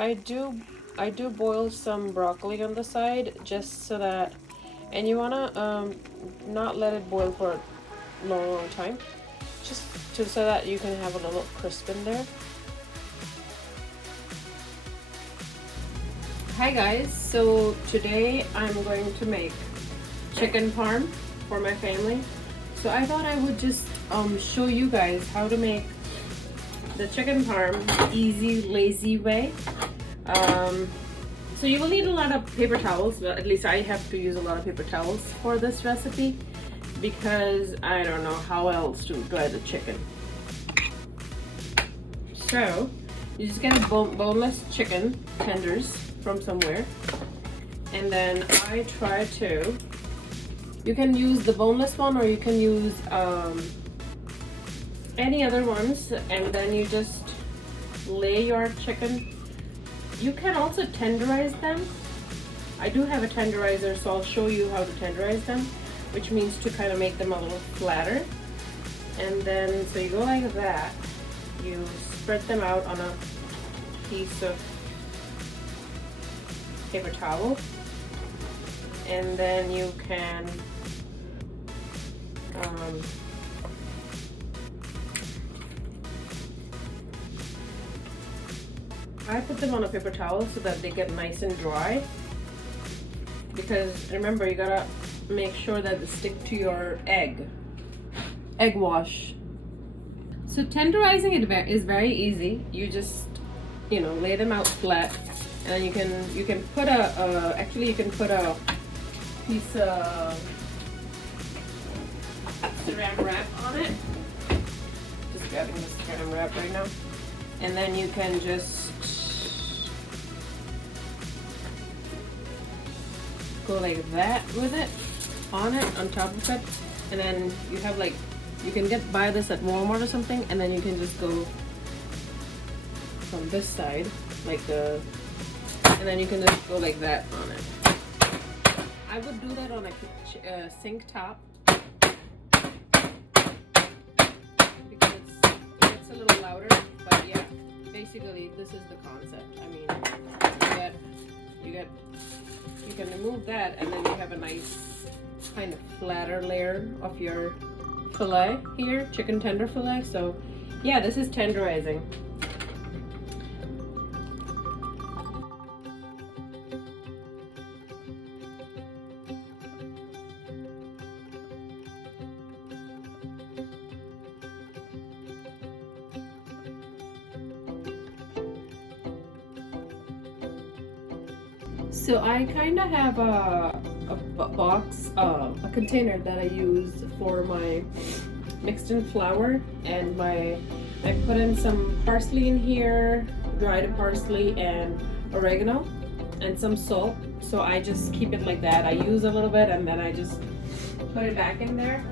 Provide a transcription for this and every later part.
I do boil some broccoli on the side just so that, and you wanna not let it boil for a long time, just so that you can have a little crisp in there. Hi guys, so today I'm going to make chicken parm for my family. So I thought I would just show you guys how to make the chicken parm the easy, lazy way. So you will need a lot of paper towels, but at least I have to use a lot of paper towels for this recipe because I don't know how else to dry the chicken. So you just get a boneless chicken tenders from somewhere, and then I try to, you can use the boneless one or you can use any other ones, and then you just lay your chicken. You can also tenderize them. I do have a tenderizer, so I'll show you how to tenderize them, which means to kind of make them a little flatter. And then, so you go like that, you spread them out on a piece of paper towel, and then you can I put them on a paper towel so that they get nice and dry, because remember, you gotta make sure that they stick to your egg wash. So tenderizing it is very easy. You just, you know, lay them out flat, and then you can put a actually you can put a piece of saran wrap on it. Just grabbing this saran wrap right now, and then you can just go like that with it, on top of it, and then you have, like, you can buy this at Walmart or something, and then you can just go from this side, like and then you can just go like that on it. I would do that on a sink top because it's a little louder, but yeah, basically this is the concept. I mean, you can remove that, and then you have a nice kind of flatter layer of your fillet here, chicken tender fillet. So yeah, this is tenderizing. So I kind of have a box, a container that I use for my mixed in flour, and I put in some parsley in here, dried parsley and oregano, and some salt. So I just keep it like that. I use a little bit and then I just put it back in there.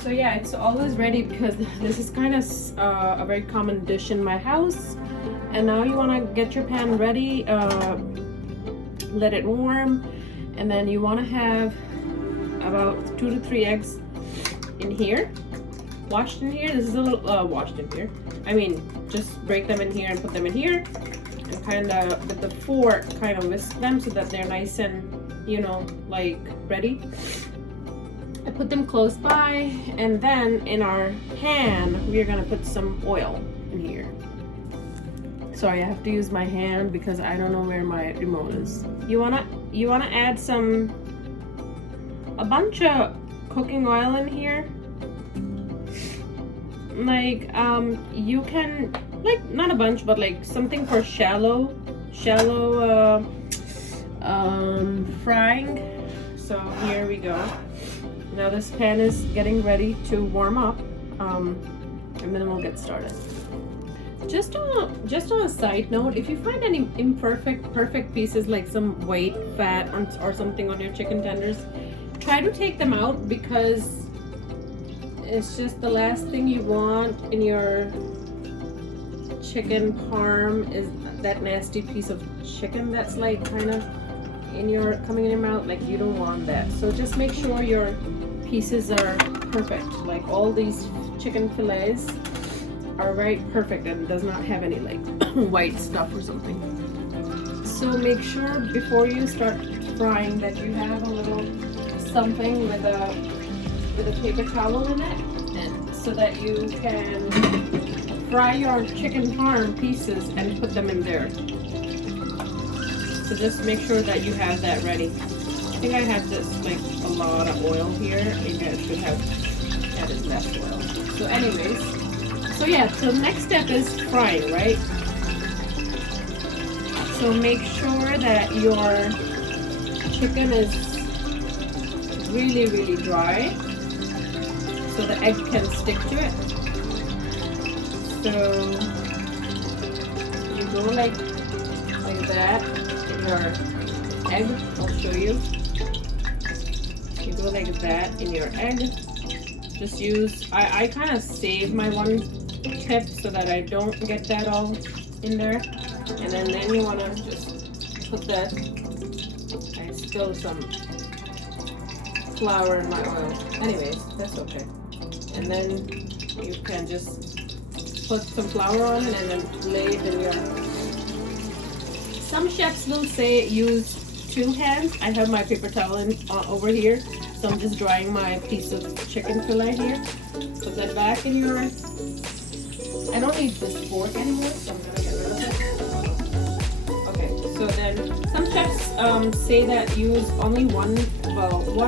So yeah, it's always ready because this is kind of a very common dish in my house. And now you want to get your pan ready, let it warm, and then you want to have about 2 to 3 eggs in here, washed in here. This is a little washed in here. I mean, just break them in here and put them in here, and kind of with the fork kind of whisk them so that they're nice and, you know, like ready. I put them close by, and then in our pan we're gonna put some oil in here. Sorry, I have to use my hand because I don't know where my remote is. You wanna add a bunch of cooking oil in here. Like you can, like, not a bunch, but like something for shallow frying. So here we go. Now this pan is getting ready to warm up, and then we'll get started. Just on a side note, if you find any perfect pieces, like some white fat or something on your chicken tenders, try to take them out, because it's just the last thing you want in your chicken parm is that nasty piece of chicken that's like kind of coming in your mouth. Like, you don't want that. So just make sure your pieces are perfect. Like all these chicken fillets are right perfect and does not have any like white stuff or something. So make sure before you start frying that you have a little something with a paper towel in it, and so that you can fry your chicken parm pieces and put them in there. So just make sure that you have that ready. I think I had just like a lot of oil here. You guys should have added less oil. So anyways, so yeah, so next step is frying, right? So make sure that your chicken is really, really dry so the egg can stick to it. So you go like that in your egg. I'll show you. You go like that in your egg. Just use, I kind of save my one tip so that I don't get that all in there. And then you want to just put that, I spilled some flour in my oil. Anyways, that's okay. And then you can just put some flour on it and then lay it in your, some chefs will say use 2 hands. I have my paper towel over here. So I'm just drying my piece of chicken fillet here. Put that back in your, I don't need this fork anymore, so I'm gonna get rid of it. Okay, so then some chefs say that use only one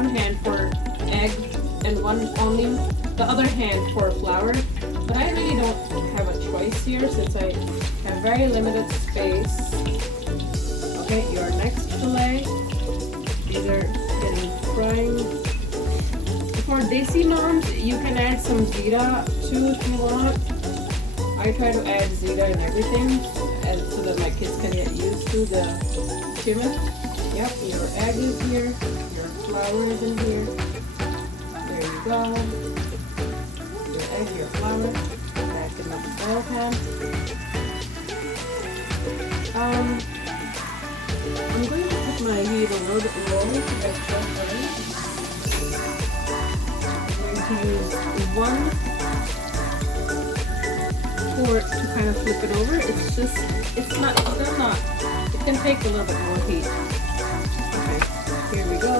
hand for egg and only the other hand for flour. But I really don't have a choice here since I have very limited space. Okay, your next fillet, these are getting frying. For desi norms, you can add some zeta too if you want. I try to add zeta in everything, and so that my kids can get used to the cumin. Yep, your egg is here, your flour is in here. There you go. Your egg, your flour, back in the oil pan. I'm going to put my heat a little bit low to get started. To use one fork to kind of flip it over. It's just, it's still not, it can take a little bit more heat. Okay, here we go.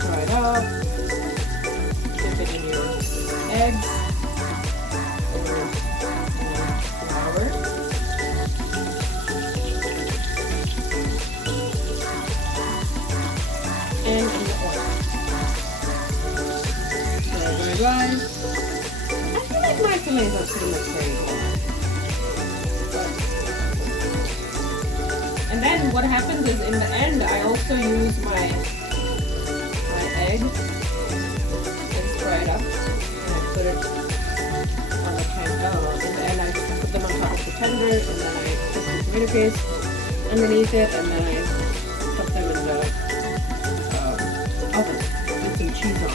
Dry it up. Dip it in your eggs or flour. And in the oil. Dry. I feel like my fillets are pretty much very good. And then what happens is in the end I also use my egg and fry it up, and I put it on the tender. In the end I put them on top of the tender, and then I put some tomato paste underneath it, and then I put them in the oven with some cheese on.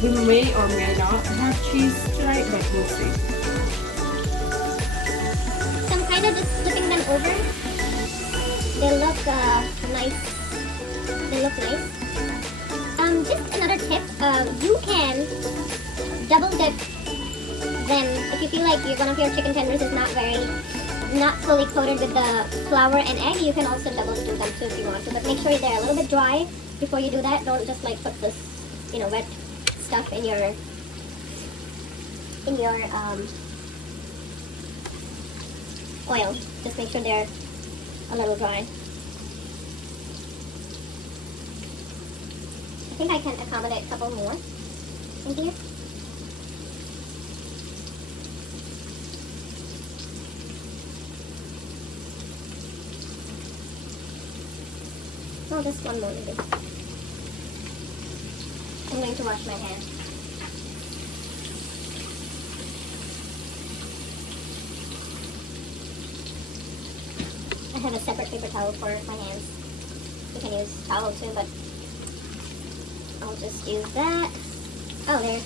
We may or may not have cheese tonight, but we'll see. So I'm kind of just flipping them over. They look nice. They look nice. Just another tip. You can double dip them if you feel like one of your chicken tenders is not fully coated with the flour and egg. You can also double do them too if you want to. But make sure they're a little bit dry before you do that. Don't just like put this, wet stuff in your oil. Just make sure they're a little dry. I think I can accommodate a couple more in here. Oh, just one more maybe. I'm going to wash my hands. I have a separate paper towel for my hands. You can use towel too, but I'll just use that. Oh, they're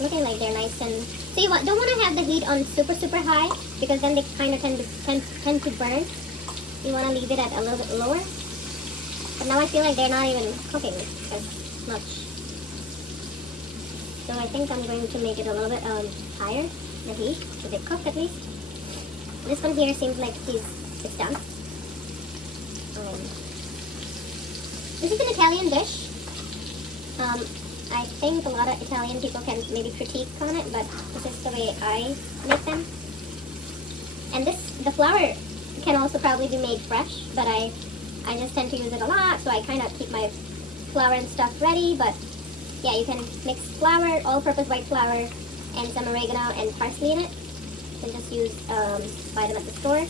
looking like they're nice and... So you don't want to have the heat on super high, because then they kind of tend to burn. You want to leave it at a little bit lower. But now I feel like they're not even cooking as much. So I think I'm going to make it a little bit higher. the heat. Is it cooked at least? This one here seems like it's done. This is an Italian dish. I think a lot of Italian people can maybe critique on it, but this is the way I make them. And the flour can also probably be made fresh, but I just tend to use it a lot, so I kind of keep my flour and stuff ready. But yeah, you can mix flour, all-purpose white flour, and some oregano and parsley in it. You can just buy them at the store.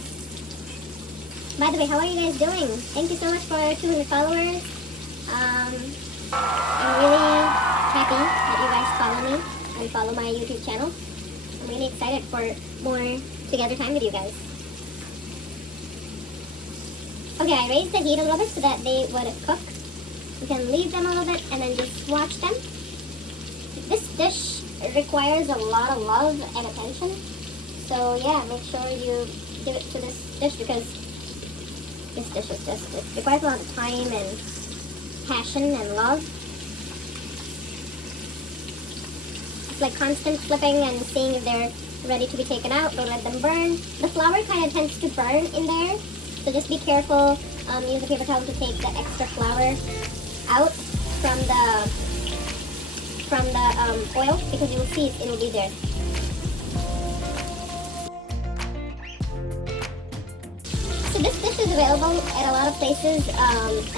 By the way, how are you guys doing? Thank you so much for 200 followers. I'm really happy that you guys follow me and follow my YouTube channel. I'm really excited for more together time with you guys. Okay, I raised the heat a little bit so that they would cook. You can leave them a little bit and then just watch them. This dish requires a lot of love and attention. So yeah, make sure you give it to this dish because this dish is just, it requires a lot of time and passion and love. It's like constant flipping and seeing if they're ready to be taken out. Don't let them burn. The flour kind of tends to burn in there, so just be careful. Use a paper towel to take the extra flour out from the oil, because you will see it will be there. So this dish is available at a lot of places, at a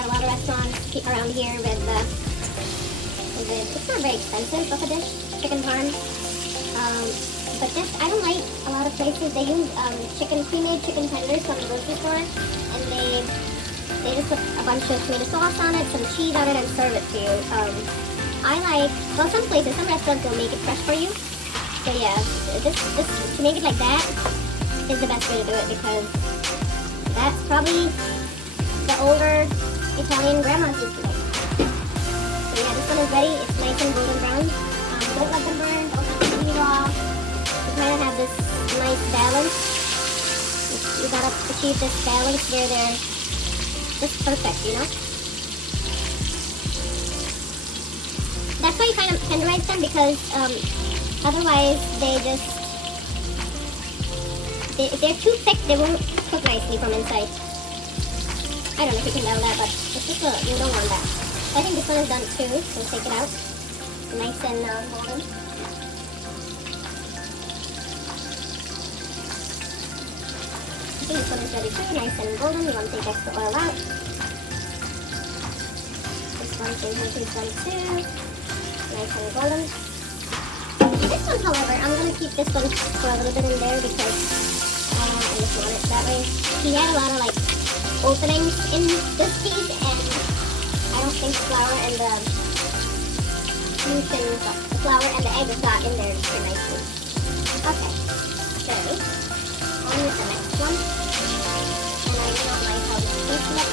lot of restaurants around here it's not very expensive of a dish, chicken parm. But this, I don't like a lot of places, they use pre-made chicken tenders from the grocery store, and they just put a bunch of tomato sauce on it, some cheese on it, and serve it to you. Some places, some restaurants will make it fresh for you. So yeah, this to make it like that is the best way to do it, because that's probably the older Italian grandmas used to make. So yeah, this one is ready. It's nice and golden brown. Don't let them burn. Don't let them be raw. You kind of have this nice balance. You gotta achieve this balance where they're just perfect, you know? That's why you kind of tenderize them, because otherwise if they're too thick, they won't cook nicely from inside. I don't know if you can tell that, but you don't want that. I think this one is done too, so we'll take it out. Nice and golden. I think this one is ready too, nice and golden. You want to take extra oil out. This one is done too, nice and golden. This one, however, I'm going to keep this one for a little bit in there because I just want it that way. He had a lot of like openings in this piece, and I don't think the flour and the egg got in there very nicely. Okay, so on with the next one. And I do not like how this tastes yet.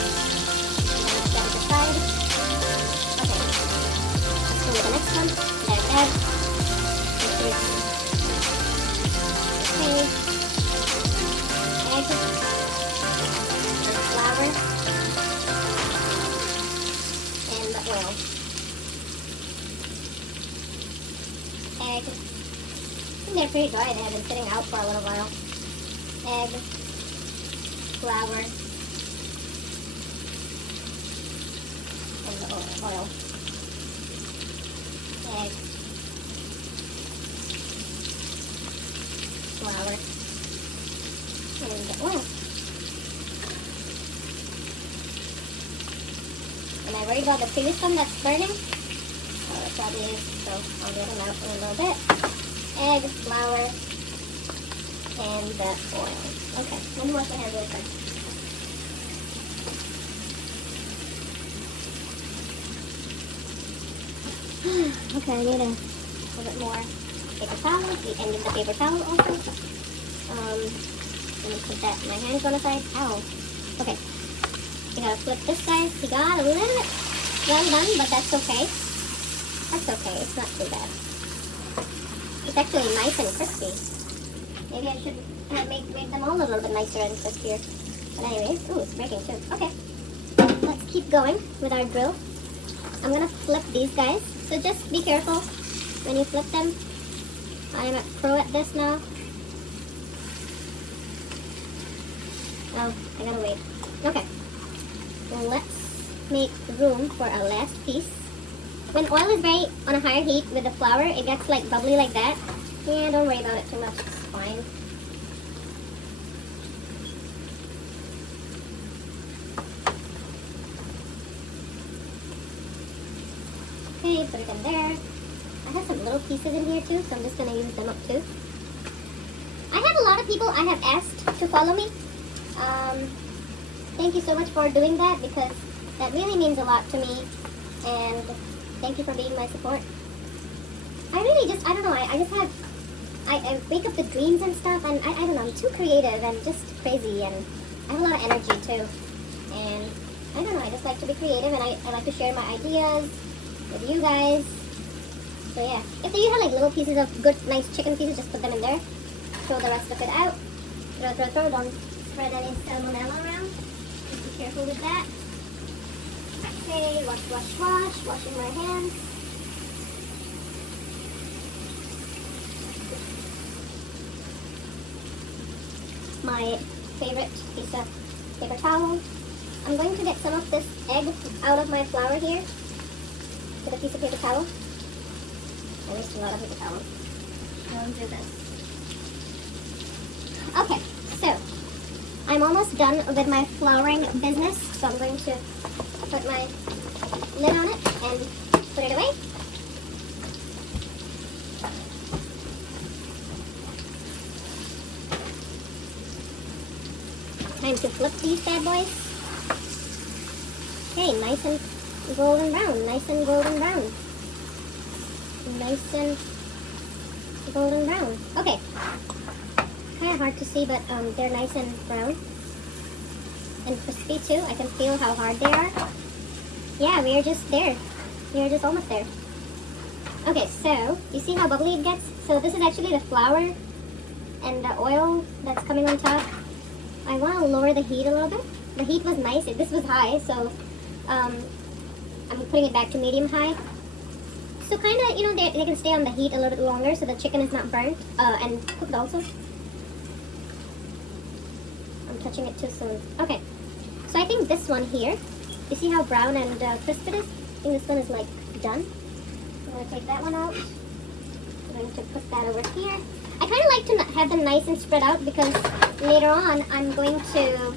I'm going to set it aside. Okay, let's go with the next one. There. Okay. Egg and flour and the oil. Egg. And they're pretty dry. They have been sitting out for a little while. Egg, flour, and the oil. Egg, flour, and the oil. And I worried about the previous one that's burning. Oh, it probably is, so I'll get them out in a little bit. Egg, flour, and the oil. Okay, let me wash my hands really quick. Okay, I need a little bit more paper towel. And use the paper towel also. Let me put that in my hands on the side. Ow. Okay. You gotta flip this, guys. You got a little bit well done, but that's okay. That's okay. It's not too bad. It's actually nice and crispy. Maybe I should have made them all a little bit nicer and crispier. But anyways, ooh, it's breaking too. Okay. Let's keep going with our grill. I'm gonna flip these guys. So just be careful when you flip them. I am a pro at this now. Oh, I gotta wait. Okay. Well, let's make room for a last piece. When oil is very on a higher heat with the flour, it gets like bubbly like that. Yeah, don't worry about it too much. It's fine. Okay, put it in there. I have some little pieces in here too, so I'm just gonna use them up too. I have a lot of people I have asked to follow me. Thank you so much for doing that because that really means a lot to me, and thank you for being my support. I really just, I don't know, I just have, I wake up with dreams and stuff, and I don't know, I'm too creative and just crazy, and I have a lot of energy too. And I don't know, I just like to be creative, and I like to share my ideas with you guys. So yeah, if you have like little pieces of good, nice chicken pieces, just put them in there. Throw the rest of it out. Throw. Don't spread any salmonella around. Just be careful with that. Okay, wash. Washing my hands. My favorite piece of paper towel. I'm going to get some of this egg out of my flour here with a piece of paper towel. I waste a lot of paper towel. I'll do this. Okay, so I'm almost done with my flouring business, so I'm going to put my lid on it and put it away. Time to flip these bad boys. Okay, nice and golden brown, nice and golden brown. Nice and golden brown. Okay. Kind of hard to see, but they're nice and brown and crispy too. I can feel how hard they are. Yeah, we are just there. We are just almost there. Okay, so you see how bubbly it gets? So this is actually the flour and the oil that's coming on top. I want to lower the heat a little bit. The heat was nice. This was high, so I'm putting it back to medium high. So kind of, you know, they can stay on the heat a little bit longer so the chicken is not burnt and cooked also. I'm touching it too soon. Okay, so I think this one here, you see how brown and crisp it is? I think this one is like done. I'm going to take that one out. I'm going to put that over here. I kind of like to have them nice and spread out because later on I'm going to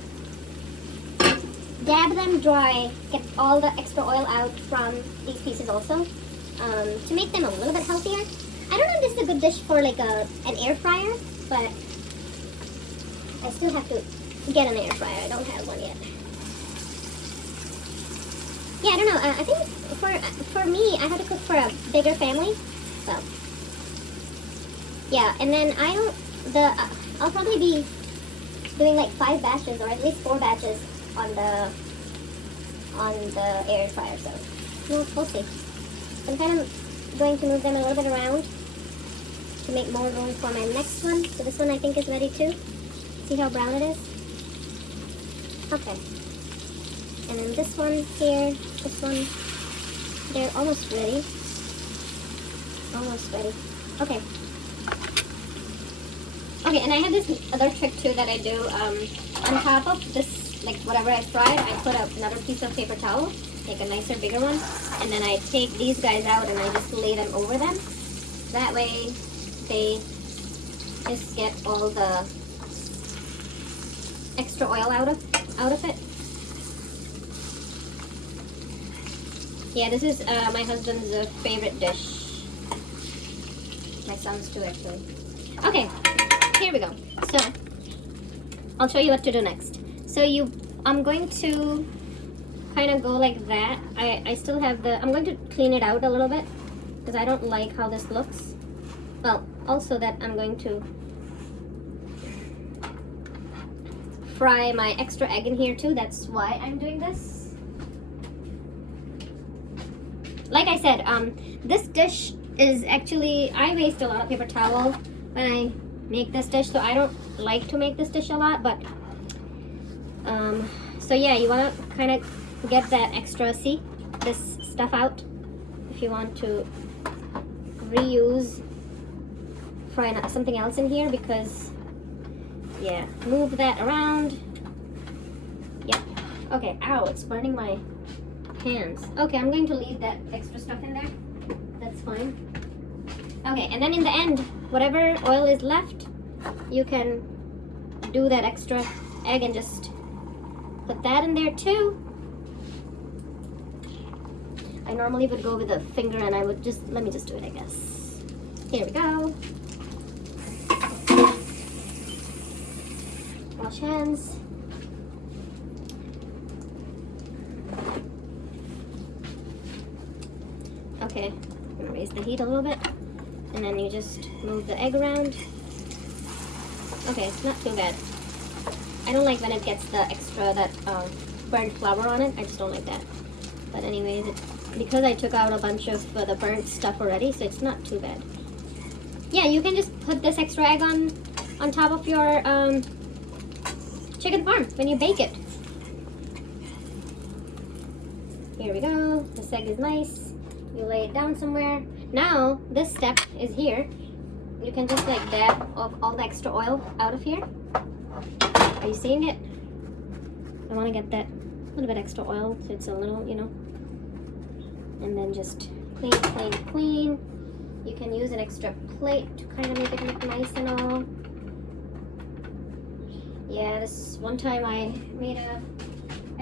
dab them dry, get all the extra oil out from these pieces also. To make them a little bit healthier. I don't know if this is a good dish for like an air fryer, but I still have to get an air fryer. I don't have one yet. Yeah, I don't know. I think for me, I have to cook for a bigger family. So yeah, and then I'll probably be doing like 5 batches or at least 4 batches on the air fryer. So we'll see. I'm kind of going to move them a little bit around to make more room for my next one. So this one I think is ready too. See how brown it is? Okay. And then this one here, this one, they're almost ready. Almost ready. Okay. Okay, and I have this other trick too that I do. On top of this, like whatever I fried, I put another piece of paper towel. Take a nicer, bigger one, and then I take these guys out and I just lay them over them. That way, they just get all the extra oil out of it. Yeah, this is my husband's favorite dish. My son's too, actually. Okay, here we go. So I'll show you what to do next. So I'm going to kind of go like that. I still have I'm going to clean it out a little bit because I don't like how this looks. Well, also that I'm going to fry my extra egg in here too. That's why I'm doing this. Like I said, this dish is actually, I waste a lot of paper towel when I make this dish, so I don't like to make this dish a lot, but so yeah, you want to kind of get that extra, see, this stuff out if you want to reuse, fry something else in here, because yeah, move that around Okay, ow, it's burning my hands. Okay, I'm going to leave that extra stuff in there. That's fine. Okay, and then in the end, whatever oil is left, you can do that extra egg and just put that in there too. I normally would go with a finger and I would just, let me just do it, I guess. Here we go. Wash hands. Okay, I'm gonna raise the heat a little bit. And then you just move the egg around. Okay, not too bad. I don't like when it gets the extra, that burnt flour on it. I just don't like that. But anyways, because I took out a bunch of the burnt stuff already, so it's not too bad. Yeah, you can just put this extra egg on top of your chicken parm when you bake it. Here we go. This egg is nice. You lay it down somewhere. Now, this step is here. You can just like dab off all the extra oil out of here. Are you seeing it? I want to get that little bit extra oil so it's a little, you know. And then just clean, clean, clean. You can use an extra plate to kind of make it look nice and all. Yeah, this one time I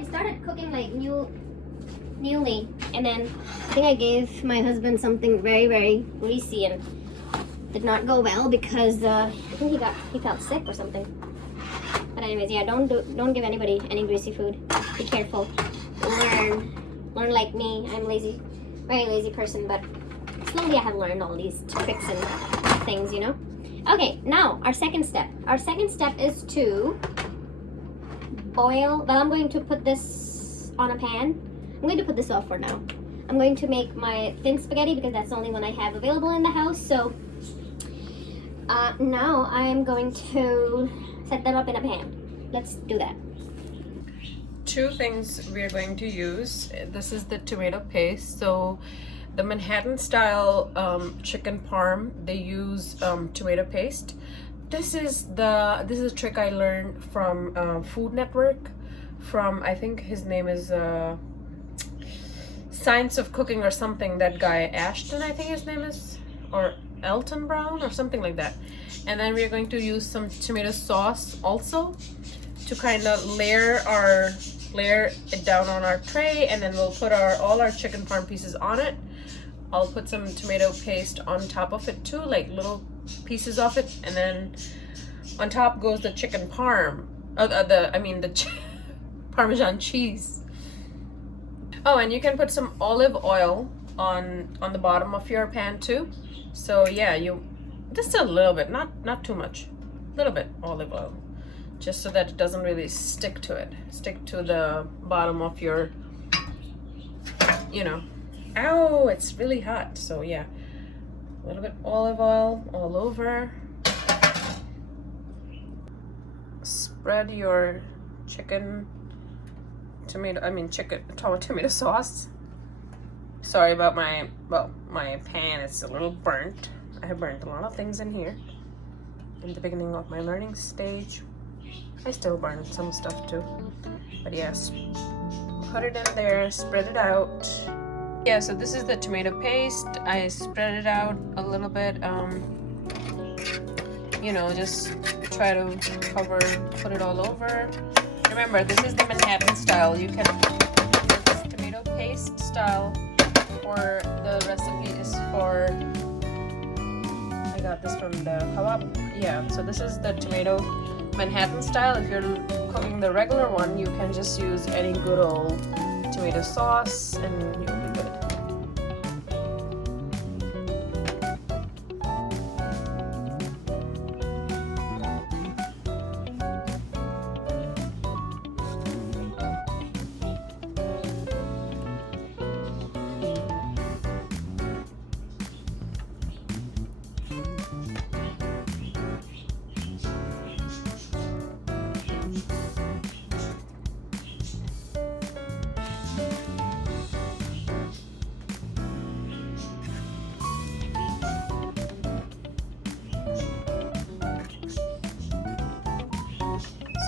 started cooking like newly, and then I think I gave my husband something very, very greasy and did not go well because I think he felt sick or something. But anyways, yeah, don't give anybody any greasy food. Be careful. Learn like me. I'm lazy, very lazy person, but slowly I have learned all these tricks and things, you know. Okay, now our second step. Our second step is to boil. Well, I'm going to put this on a pan. I'm going to put this off for now. I'm going to make my thin spaghetti because that's the only one I have available in the house. So now I'm going to set them up in a pan. Let's do that. Two things we are going to use. This is the tomato paste. So the Manhattan style chicken parm, they use tomato paste. This is a trick I learned from Food Network, from, I think his name is Science of Cooking or something, that guy Ashton, I think his name is, or Elton Brown or something like that. And then we're going to use some tomato sauce also to kind of layer it down on our tray, and then we'll put all our chicken parm pieces on it. I'll put some tomato paste on top of it too, like little pieces of it, and then on top goes the chicken parm, the Parmesan cheese. Oh, and you can put some olive oil on the bottom of your pan too. So yeah, just a little bit, not too much, a little bit olive oil, just so that it doesn't really stick to the bottom of your, you know. Ow, it's really hot. So yeah, a little bit olive oil all over. Spread your tomato sauce. Sorry about my pan, it's a little burnt. I have burnt a lot of things in here. In the beginning of my learning stage, I still burn some stuff too. But yes, put it in there, spread it out. Yeah, so this is the tomato paste. I spread it out a little bit, you know, just try to put it all over. Remember, this is the Manhattan style. You can use tomato paste style, or the recipe is for, I got this from the Hawab. Yeah, so this is the tomato Manhattan style. If you're cooking the regular one, you can just use any good old tomato sauce and you'll be good.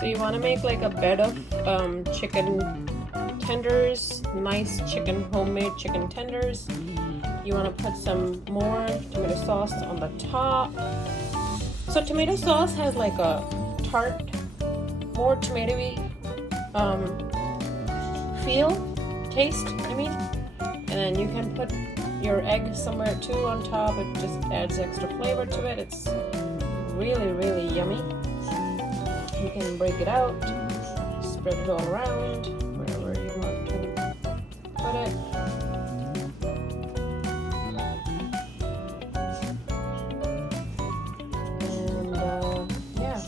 you want to make like a bed of chicken tenders, nice homemade chicken tenders. You want to put some more tomato sauce on the top. So tomato sauce has like a tart, more tomatoey taste, I mean. And then you can put your egg somewhere too on top. It just adds extra flavor to it. It's really, really yummy. You can break it out, spread it all around, wherever you want to put it. And yeah.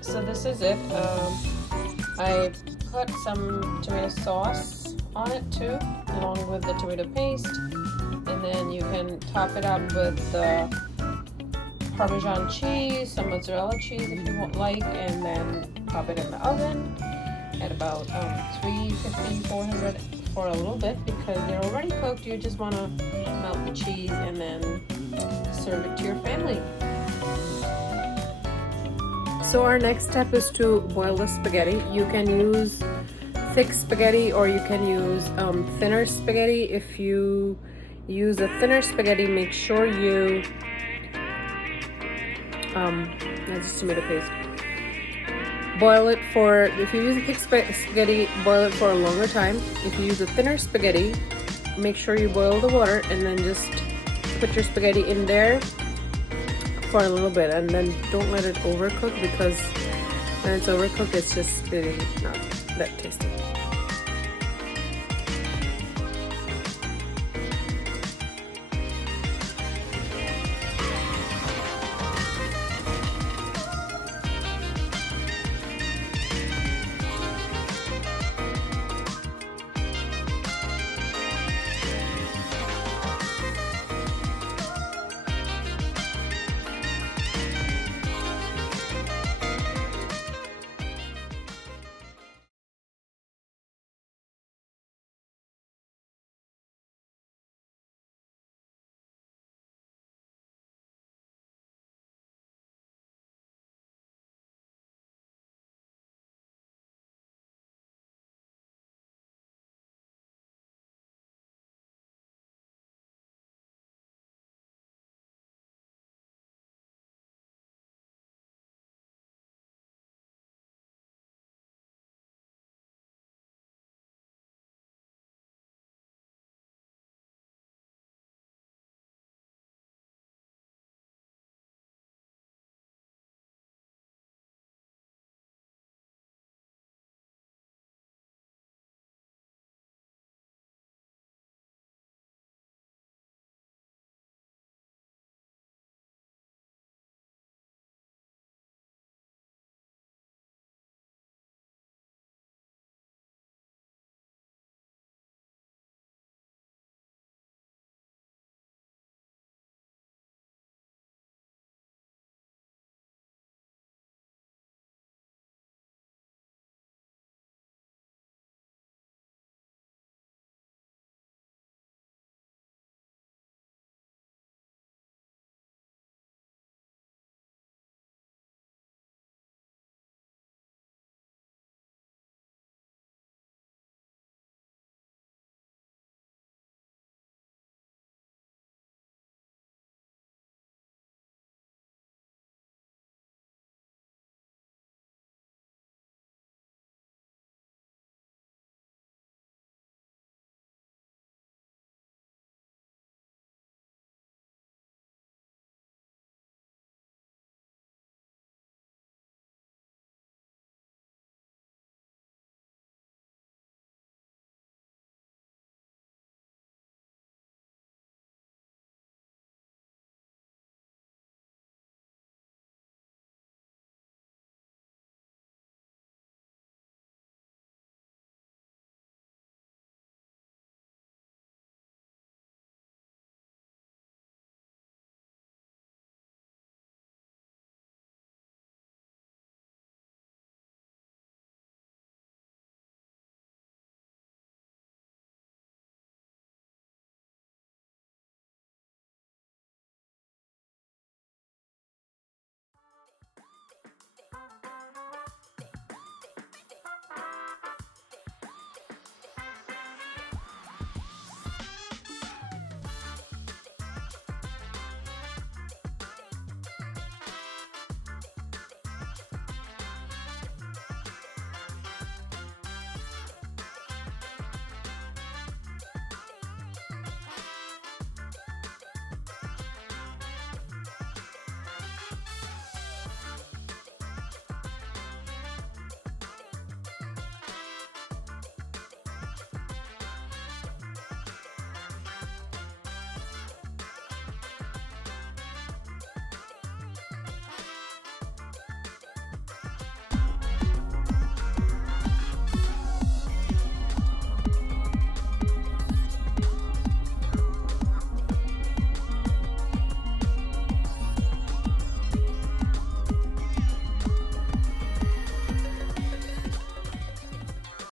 So this is it. I put some tomato sauce on it too, along with the tomato paste. And then you can top it up with the Parmesan cheese, some mozzarella cheese if you like, and then pop it in the oven at about 350, 400 for a little bit because they're already cooked. You just want to melt the cheese and then serve it to your family. So our next step is to boil the spaghetti. You can use thick spaghetti or you can use thinner spaghetti. If you use a thinner spaghetti, make sure you that's just tomato paste. Boil it for, if you use a thick spaghetti, boil it for a longer time. If you use a thinner spaghetti, make sure you boil the water and then just put your spaghetti in there for a little bit, and then don't let it overcook because when it's overcooked, it's just really not that tasty.